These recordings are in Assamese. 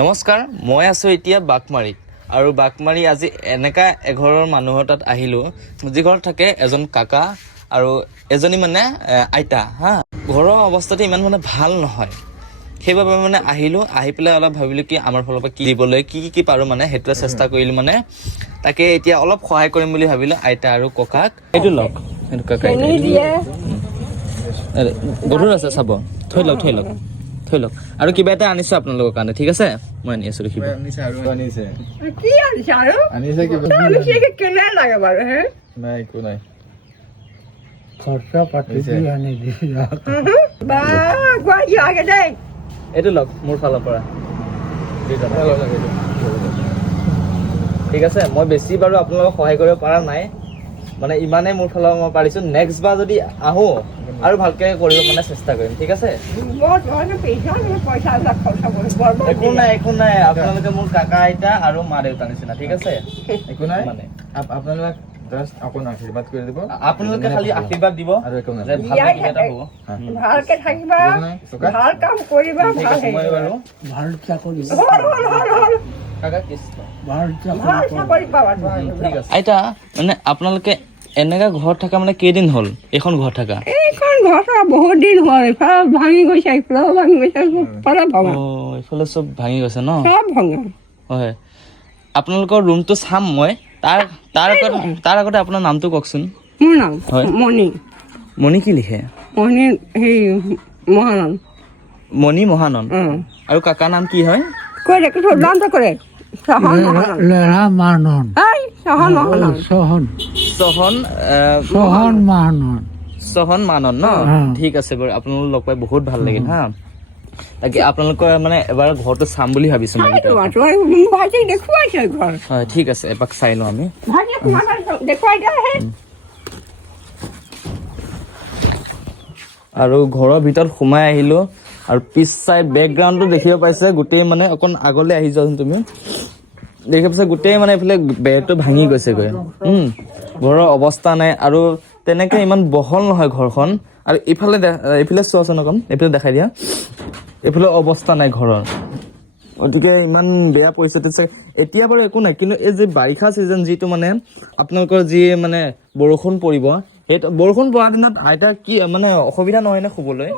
নমস্কাৰ, মই আছো এতিয়া বাকমাৰীত আৰু বাকমাৰী আজি এনেকা এঘৰৰ মানুহৰ তাত আহিলো যি ঘৰত থাকে এজন কাকা আৰু এজনী মানে আইতা হা। ঘৰৰ অৱস্থাটো ইমান মানে ভাল নহয়, সেইবাবে মানে আহিলো। আহি পেলাই অলপ ভাবিলো কি আমাৰ ফালৰ পৰা কি দিবলৈ কি পাৰো মানে সেইটোৱে চেষ্টা কৰিলো মানে। তাকে এতিয়া অলপ সহায় কৰিম বুলি ভাবিলো আইতা আৰু ককাক। এইটো লওক, সেইটো কাকা গধুৰ আছে, চাব থৈ লওক আৰু কিবা এটা আনিছো আপোনালোকৰ কাৰণে, ঠিক আছে? মই আনি আছো, দেখিব। এইটো লওক মোৰ ফালৰ পৰা, ঠিক আছে? মই বেছি বাৰু আপোনালোকক সহায় কৰিব পৰা নাই, মানে ইমানেই মোৰ ফালৰ মই পাৰিছো। নেক্সট বাৰ যদি আহো আৰু ভালকে কৰিব মানে চেষ্টা কৰিম, ঠিক আছে? একো নাই, আপোনালোকে মোৰ কাকা আইতা আৰু মা দেউতা নিচিনা, ঠিক আছে? একো নাই মানে আপোনালোকে জাষ্ট অকণ আশীৰ্বাদ কৰি দিব। আপোনালোকে খালি আশীৰ্বাদ দিব যে ভাল কিবা এটা হ'ব, ভালকে থাকিবা, ভাল কাম কৰিবা, ভাল চাকৰি আইতা। মানে আপোনালোকে এনেকা ঘৰত থকা মানে কেইদিন হ'ল? এইখন ঘৰত থকা বহুত দিন হ'ল। ভাঙি গৈছে, এইফালে চব ভাঙি গৈছে ন? চব ভঙা। হয়, আপোনালোকৰ ৰুমটো চাম মই। তাৰ আগতে আপোনাৰ নামটো কওকচোন। মোৰ নাম মণি। মণি কি লিখে? মণি মহানন্দ। মণি মহানন্দ। আৰু কাকাৰ নাম কি হয়? চহন মানন্দ ন? ঠিক আছে বাৰু, আপোনালোক লগ পাই বহুত ভাল লাগিল হা। তাকে আপোনালোকৰ মানে এবাৰ ঘৰটো চাম বুলি ভাবিছো। হয়, ঠিক আছে, এপাক চাই লওঁ আমি। আৰু ঘৰৰ ভিতৰত সোমাই আহিলো আৰু পিছ চাইড বেকগ্ৰাউণ্ডটো দেখিব পাইছে গোটেই, মানে অকণ আগলৈ আহি যোৱাচোন তুমি। দেখি পাইছে গোটেই মানে এইফালে বেৰটো ভাঙি গৈছেগৈ। ঘৰৰ অৱস্থা নাই আৰু তেনেকে ইমান বহল নহয় ঘৰখন। আৰু এইফালে চোৱাচোন অকণ, এইফালে দেখাই দিয়া। এইফালে অৱস্থা নাই ঘৰৰ, গতিকে ইমান বেয়া পৰিস্থিতি আছে। এতিয়া বাৰু একো নাই, কিন্তু এই যে বাৰিষা চিজন যিটো মানে আপোনালোকৰ যি মানে বৰষুণ পৰিব, সেইটো বৰষুণ পৰাৰ দিনত আইতাৰ কি মানে অসুবিধা নহয় নে শুবলৈ?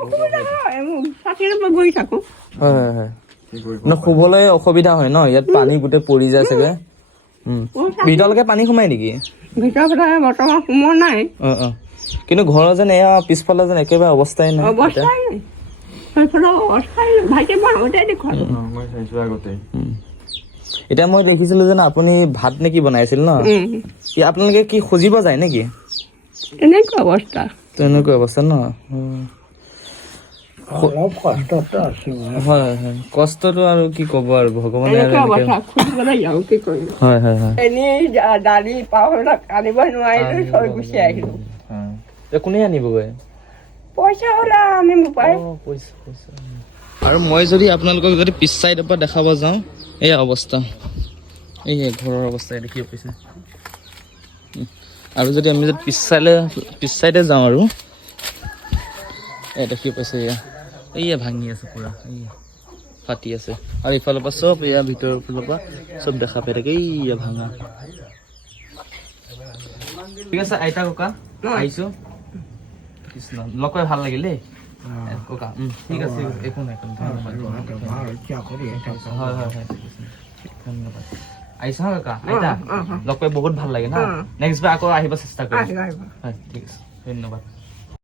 হয়, শুবলৈ অসুবিধা হয় ন? ইয়াত পানী গোটেই পৰি যায় চাগে। ভিতৰলৈকে পানী সোমাই নেকি? বৰ্তমান সোমোৱা নাই। কিন্তু ঘৰৰ যেন এয়া পিছফালে যেন একেবাৰে অৱস্থাই নাই। এতিয়া মই দেখিছিলো যেন আপুনি ভাত নে কি বনাইছিল ন? আপোনালোকে কি খুজিব যায় নেকি? তেনেকুৱা অৱস্থা ন? হয়, কষ্টটো আৰু কি ক'ব আৰু, ভগৱানে দালি পাউল আনিব নোৱাৰিলো, থৈ গুচি আহিলো। কোনে আনিবগৈ? পইচা হ'লে আনিব পাই। আৰু মই যদি আপোনালোকক যদি পিছ চাইডৰ পৰা দেখাব যাওঁ, এই অৱস্থা, এই ঘৰৰ অৱস্থা দেখিব পাইছে। আৰু যদি আমি যদি পিছ চাইডে যাওঁ আৰু দেখিব পাইছে, এয়া ভাঙি আছে পুৰা, ফাটি আছে। আৰু ইফালৰ পৰা চব এয়া ভিতৰৰ ফালৰ পৰা চব দেখা পাই থাকে, এয়া ভাঙা। ঠিক আছে আইতা ককা, আহিছো। কৃষ্ণ, লগ পাই ভাল লাগিল দেই ককা। ঠিক আছে, একো নাই, ধন্যবাদ। হয়, ধন্যবাদ। আহিছা হা ককা, আইতা লগ পাই বহুত ভাল লাগে না। নেক্সট বাৰ আকৌ আহিব চেষ্টা কৰিম। হয়, ঠিক আছে, ধন্যবাদ।